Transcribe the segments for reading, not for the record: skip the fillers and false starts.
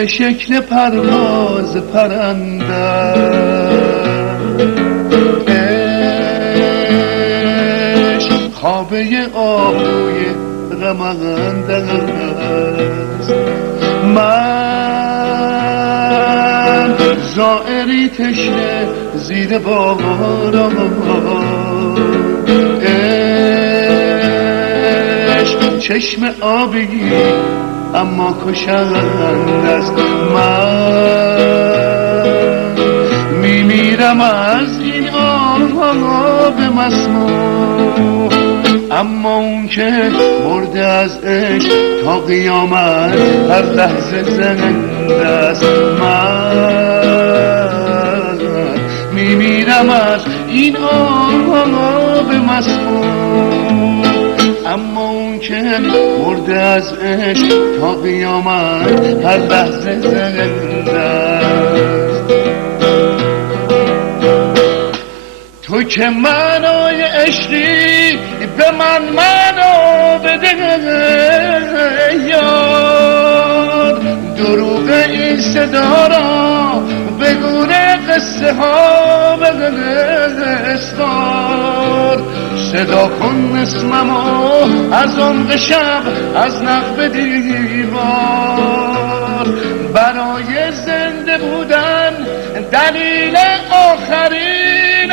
به شکل پرواز پرنده عشق خوابه آبروی غمنده است من زائری تشنه زیر باران عشق چشم آبی اما کشنده است من میمیرم از این آب مسموم اما اون که مرده از عشق تا قیامت هر لحظه زنده است من میمیرم از این آب مسموم اما اون که مرده از عشق تا قیامت هر لحظه زنده است تو که معنای عشقی به من معنا بده یار دروغ این صدا را به گونه قصه ها بگستار صدا کن اسممو از عمق شب از نقب دیوار برای زنده بودن دلیل آخرین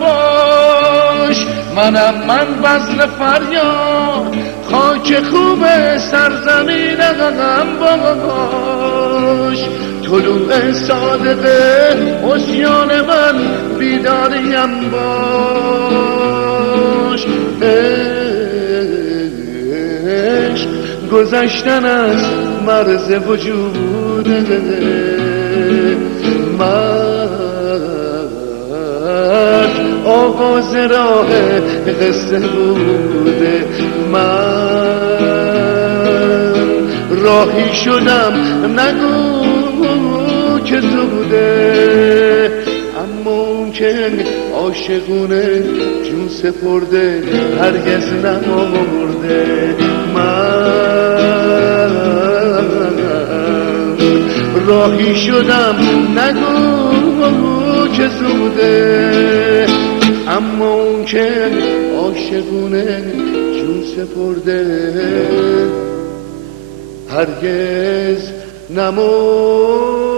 باش منم من وزن فریاد خاک خوب سرزمینم باش طلوع صادقه عصیان من بیداریم باش عشق گذشتن از مرز وجود من آغاز راه قصه بوده من راهی شدم نگو که زوده اما اون که عاشقونه جون سپرده هرگز نمرده من راهی شدم نگو که زوده اما اون که عاشقونه جون سپرده هرگز نمرده